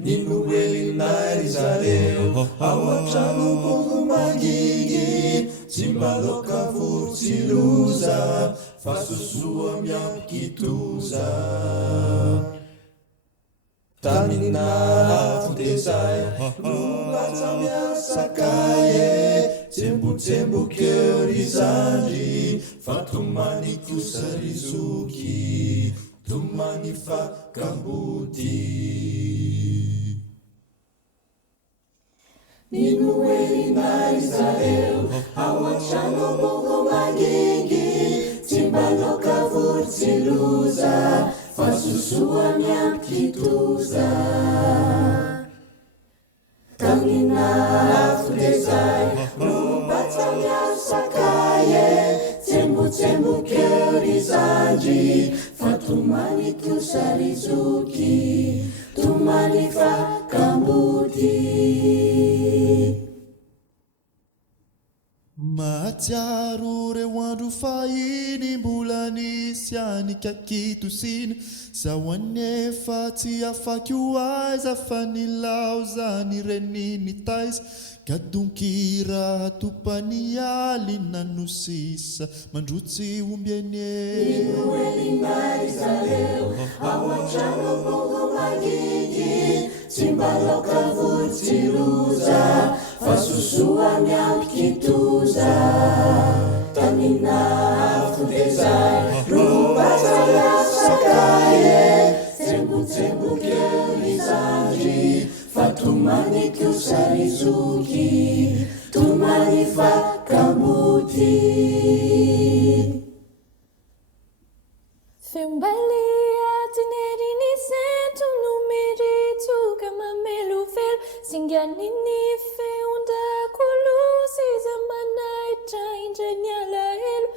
ninuelinay zareo ao antrano bongo mangingy tsy mbaloka vorotsiloza fa sosoa miampikitoza taminafo de zay rolatsa miasakaye tsembotsembokeo ry zandry fa tomany kosa ry zoky tomany fakambody ninuelinay zareo ao antrano bongo mangingy tsy mbaloka vorotsiloza fa sosoa miampikitoza taminafo de zay robatsa miasakaye tsembotsembokeo ry zandry fa tomany kosa ry zoky tomany fakambody mahatsiaro reo andro fahiny mbola nisy anikakitosiny zaho anefa tsy afaky ho aiza fa nilao zany reniny taiza gadonky raha topany aly nanosisa mandrotsy omby ene ninuelinay zareo ao antrano bongo mangingy tsy mbaloka vorotsiloza fa sosoa miampikitoza taminafo de zay robatsa miasakaye tsembotsembokeo ry zandry fa tomany kosa ry zoky tomany fakambody Fembalia tinerini sento numeritsuka mamelu fel singanini feunda kulusi zamanaita injeniala elu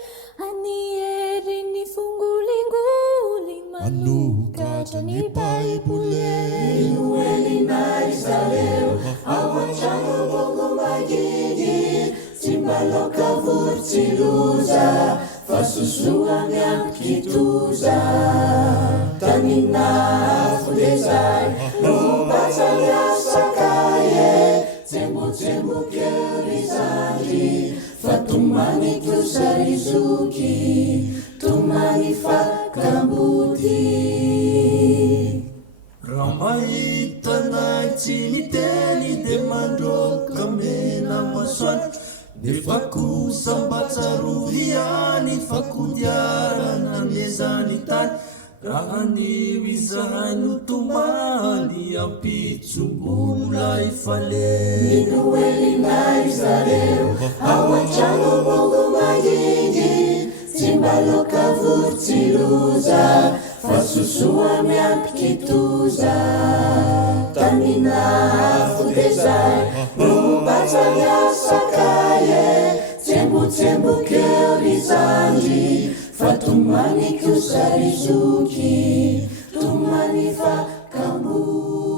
anierini fungulinguli manukata ni baibule ninuelinay zareo ao antrano bongo mangingy tsy mbaloka vorotsiloza fa sosoa miampikitoza taminafo de zay robatsa miasakaye tsembotsembokeo ry zandry fa tomany kosa ry zoky tomany fakambody raha mahitanay tsy miteny de mandroka mena masoandro de fakosambatsaroviany fakodiarana miezany tany raha nio izahay no tomany ampitsombola ifale ninuelinay zareo ao antrano bongo mangingy tsy mbaloka vorotsiloza fa sosoa miampikitoza taminafo de zay robatsa miasakaye tsembotsembokeo ry zandry fa tomany kosa ry zoky tomany fakambody